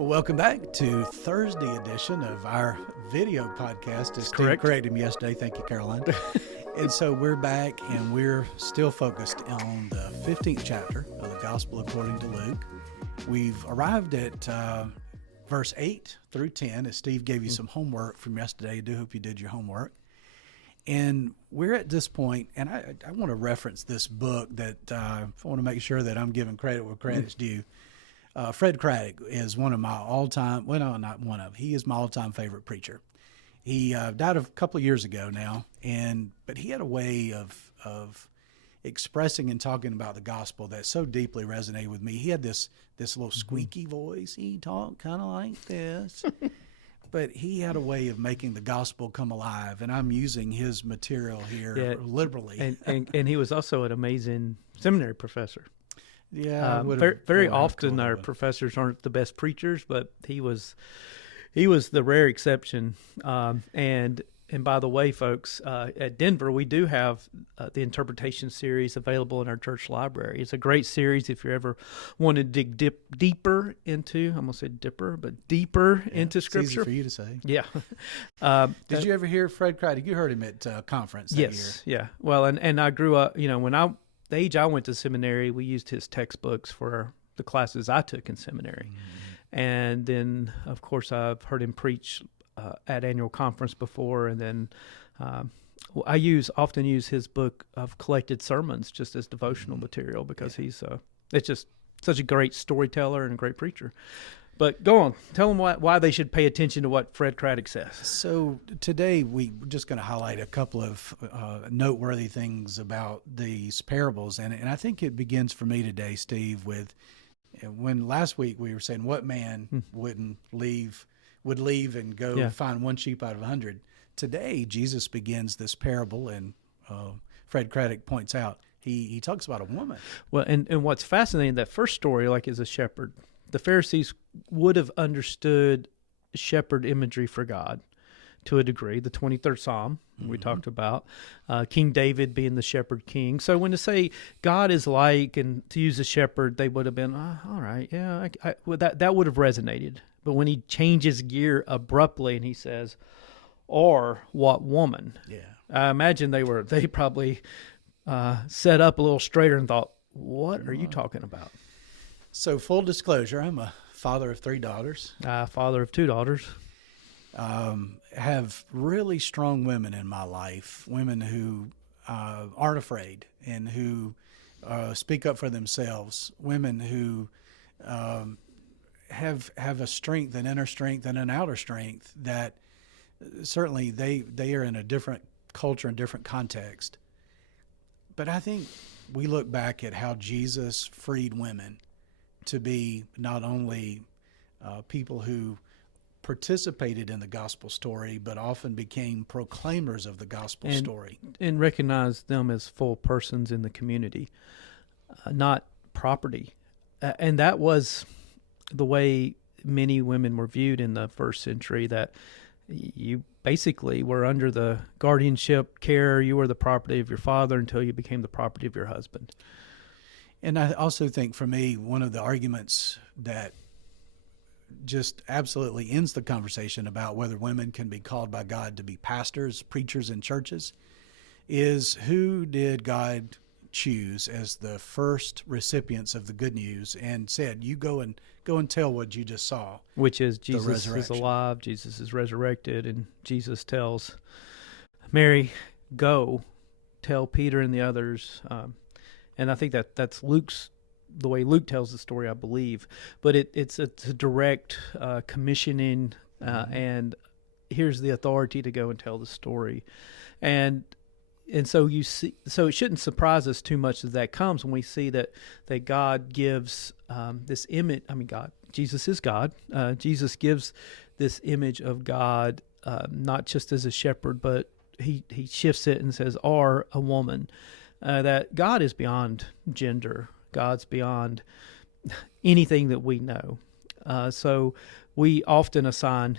Well, welcome back to Thursday edition of our video podcast. As Steve corrected me yesterday. Thank you, Caroline. And so we're back, and we're still focused on the 15th chapter of the Gospel according to Luke. We've arrived at verse 8 through 10, as Steve gave you some homework from yesterday. I do hope you did your homework. And we're at this point, and I want to reference this book that I want to make sure that I'm giving credit where credit's due. Fred Craddock is one of my all-time, well, no, not one of, he is my all-time favorite preacher. He died a couple of years ago now, but he had a way of expressing and talking about the gospel that so deeply resonated with me. He had this little squeaky voice. He talked kind of like this, but he had a way of making the gospel come alive, and I'm using his material here liberally. And he was also an amazing seminary professor. Yeah, very often our professors aren't the best preachers, but he was the rare exception. And by the way, folks, at Denver we do have the interpretation series available in our church library. It's a great series if you ever want to dig deeper into. I'm gonna say dipper, but deeper into Scripture. It's easy for you to say. Yeah. Did you ever hear Fred Craddock? You heard him at conference that year. Yes. Yeah. Well, and I grew up. The age I went to seminary, we used his textbooks for the classes I took in seminary. And then, of course, I've heard him preach at annual conference before. And then I often use his book of collected sermons just as devotional material because he's it's just such a great storyteller and a great preacher. But go on. Tell them why they should pay attention to what Fred Craddock says. So today we're just going to highlight a couple of noteworthy things about these parables. And I think it begins for me today, Steve, with when last week we were saying what man would leave and go find one sheep out of 100. Today, Jesus begins this parable, and Fred Craddock points out, he talks about a woman. Well, and what's fascinating, that first story, like is a shepherd. The Pharisees would have understood shepherd imagery for God to a degree. The 23rd Psalm we talked about, King David being the shepherd king. So when to say God is like, and to use a shepherd, they would have been, all right, yeah, that would have resonated. But when he changes gear abruptly and he says, or what woman? Yeah, I imagine they probably set up a little straighter and thought, what are you talking about? So full disclosure, I'm a father of 3 daughters. Father of 2 daughters. Have really strong women in my life, women who aren't afraid and who speak up for themselves, women who have a strength, an inner strength and an outer strength that certainly they are in a different culture and different context. But I think we look back at how Jesus freed women to be not only people who participated in the gospel story, but often became proclaimers of the gospel story. And recognized them as full persons in the community, not property. And that was the way many women were viewed in the first century, that you basically were under the guardianship, care, you were the property of your father until you became the property of your husband. And I also think, for me, one of the arguments that just absolutely ends the conversation about whether women can be called by God to be pastors, preachers in churches, is who did God choose as the first recipients of the good news and said, you go and tell what you just saw. Which is Jesus is alive, Jesus is resurrected, and Jesus tells Mary, go, tell Peter and the others. And I think that's the way Luke tells the story, I believe. But it's a direct commissioning, and here's the authority to go and tell the story. And so you see, so it shouldn't surprise us too much as that comes when we see that God gives this image. I mean, Jesus is God. Jesus gives this image of God, not just as a shepherd, but he shifts it and says, or a woman. That God is beyond gender. God's beyond anything that we know. So we often assign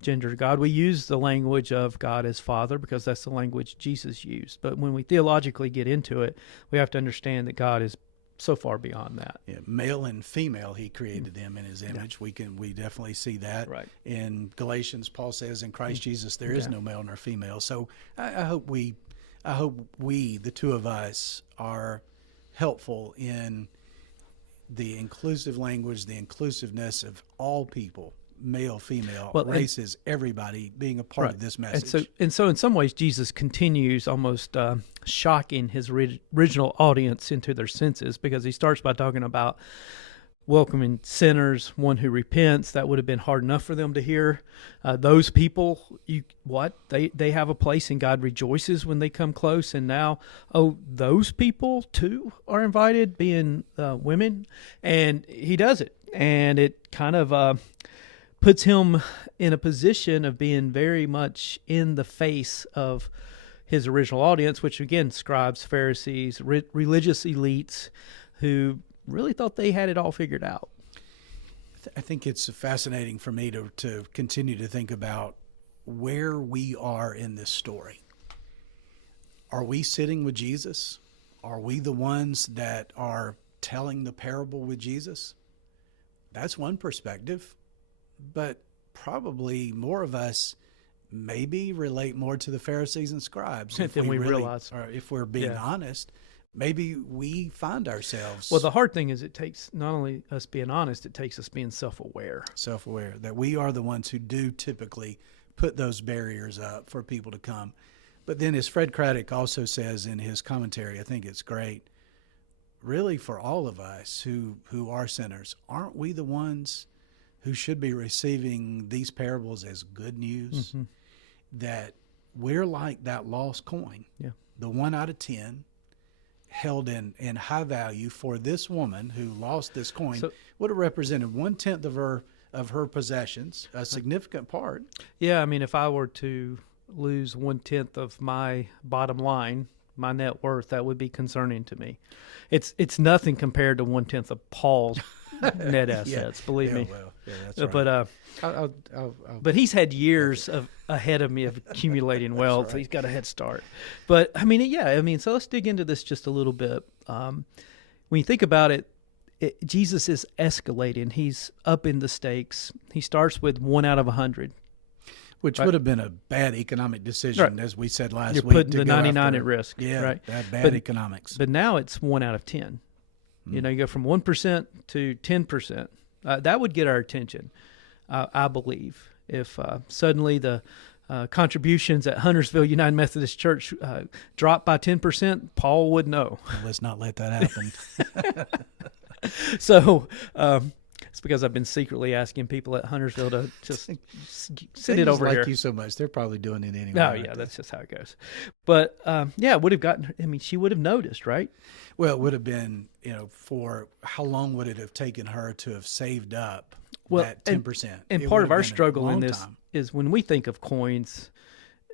gender to God. We use the language of God as Father because that's the language Jesus used. But when we theologically get into it, we have to understand that God is so far beyond that. Yeah, male and female, he created them in his image. We definitely see that. Right. In Galatians, Paul says, in Christ Jesus, there is no male nor female. So I hope we, the two of us, are helpful in the inclusive language, the inclusiveness of all people, male, female, races, everybody being a part of this message. And so in some ways, Jesus continues almost shocking his original audience into their senses, because he starts by talking about welcoming sinners, one who repents. That would have been hard enough for them to hear. Those people, they have a place, and God rejoices when they come close. And now, those people too are invited, being women, and he does it, and it kind of puts him in a position of being very much in the face of his original audience, which again, scribes, Pharisees, religious elites who really thought they had it all figured out. I think it's fascinating for me to continue to think about where we are in this story. Are we sitting with Jesus? Are we the ones that are telling the parable with Jesus? That's one perspective, but probably more of us maybe relate more to the Pharisees and scribes than we realize. Or if we're being honest. Maybe we find ourselves... Well, the hard thing is it takes not only us being honest, it takes us being self-aware. Self-aware, that we are the ones who do typically put those barriers up for people to come. But then, as Fred Craddock also says in his commentary, I think it's great, really for all of us who are sinners, aren't we the ones who should be receiving these parables as good news? Mm-hmm. That we're like that lost coin. Yeah. The 1 out of 10 held in high value for this woman who lost this coin, would have represented 1/10 of her possessions, a significant part. Yeah, I mean, if I were to lose 1/10 of my bottom line, my net worth, that would be concerning to me. It's nothing compared to 1/10 of Paul's net assets. Believe me. Well, that's right. But but he's had years ahead of me of accumulating wealth. Right. So he's got a head start. But I mean, so let's dig into this just a little bit. When you think about it, Jesus is escalating. He's upping the stakes. He starts with 1 out of 100. Which would have been a bad economic decision, as we said last week. You're putting the 99 at risk. Yeah, right? Bad economics. But now it's 1 out of 10. You know, you go from 1% to 10%. That would get our attention, I believe. If suddenly the contributions at Huntersville United Methodist Church dropped by 10%, Paul would know. Well, let's not let that happen. So it's because I've been secretly asking people at Huntersville to just send it over here. They here. You so much. They're probably doing it anyway. No, yeah, that's just how it goes. But, it would have gotten, she would have noticed, right? Well, it would have been, for how long would it have taken her to have saved up that 10%? And part of our struggle in this is when we think of coins,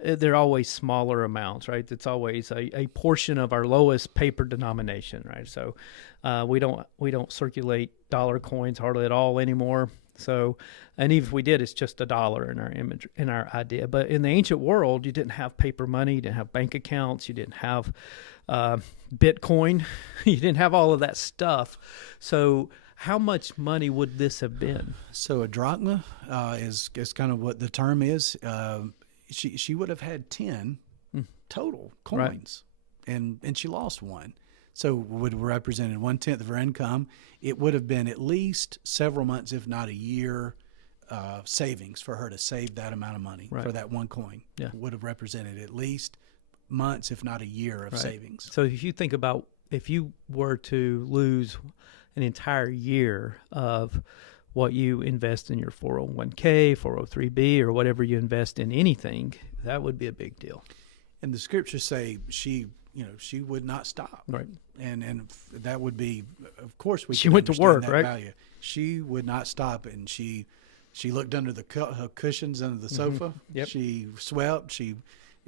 they're always smaller amounts, right? It's always a portion of our lowest paper denomination, right? So we don't circulate dollar coins hardly at all anymore. So, and even if we did, it's just $1 in our image, in our idea. But in the ancient world, you didn't have paper money, you didn't have bank accounts, you didn't have Bitcoin, you didn't have all of that stuff. So how much money would this have been? So a drachma is kind of what the term is. She would have had 10 total coins, right. and she lost 1. So would have represented 1/10 of her income. It would have been at least several months, if not a year, savings for her to save that amount of money for that 1 coin. Yeah. Would have represented at least months, if not a year of savings. So if you think about, if you were to lose an entire year of what you invest in your 401k, 403b, or whatever you invest in anything, that would be a big deal. And the scriptures say she would not stop. Right. And that would be, of course, she went to work, right? Value. She would not stop, and she looked under her cushions under the sofa. Mm-hmm. Yep. She swept. She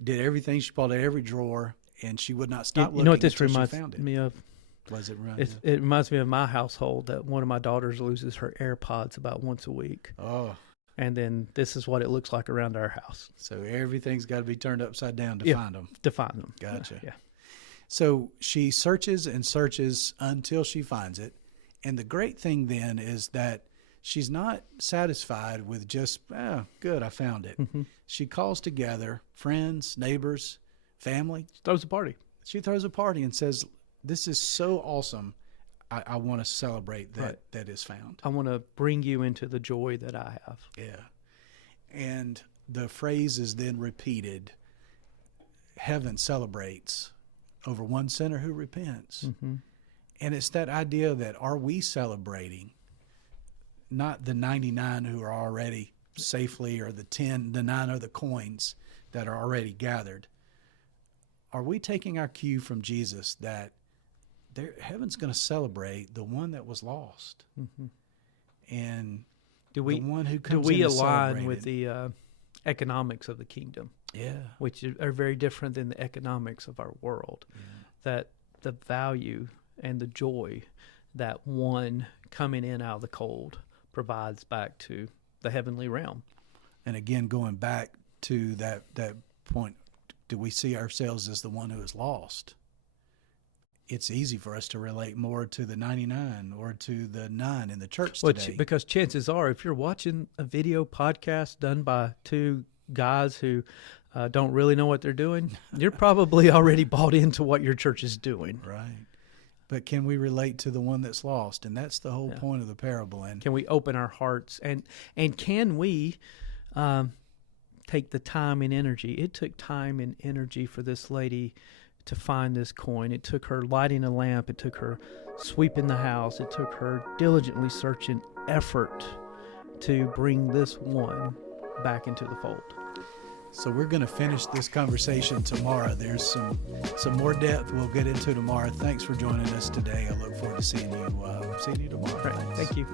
did everything. She pulled out every drawer, and she would not stop looking. You know what this reminds me of? It reminds me of my household, that one of my daughters loses her AirPods about once a week. Oh. And then this is what it looks like around our house. So everything's got to be turned upside down to find them. To find them. Gotcha. Yeah. So she searches and searches until she finds it. And the great thing then is that she's not satisfied with just, good, I found it. Mm-hmm. She calls together friends, neighbors, family. She throws a party. She throws a party and says, this is so awesome. I want to celebrate that that is found. I want to bring you into the joy that I have. Yeah. And the phrase is then repeated. Heaven celebrates over one sinner who repents. Mm-hmm. And it's that idea that are we celebrating not the 99 who are already safely, or the 9 other coins that are already gathered. Are we taking our cue from Jesus that heaven's going to celebrate the one that was lost? Mm-hmm. And the one who comes in align with the economics of the kingdom? Yeah. Which are very different than the economics of our world. Yeah. That the value and the joy that one coming in out of the cold provides back to the heavenly realm. And again, going back to that point, do we see ourselves as the one who is lost? It's easy for us to relate more to the 99 or to the 9 in the church today. Because chances are, if you're watching a video podcast done by two guys who don't really know what they're doing, you're probably already bought into what your church is doing. Right. But can we relate to the one that's lost? And that's the whole point of the parable. And can we open our hearts? And can we take the time and energy? It took time and energy for this lady to find this coin. It took her lighting a lamp. It took her sweeping the house. It took her diligently searching effort to bring this one back into the fold. So we're going to finish this conversation tomorrow. There's some more depth we'll get into tomorrow. Thanks for joining us today. I look forward to seeing you tomorrow. Right. Thank you.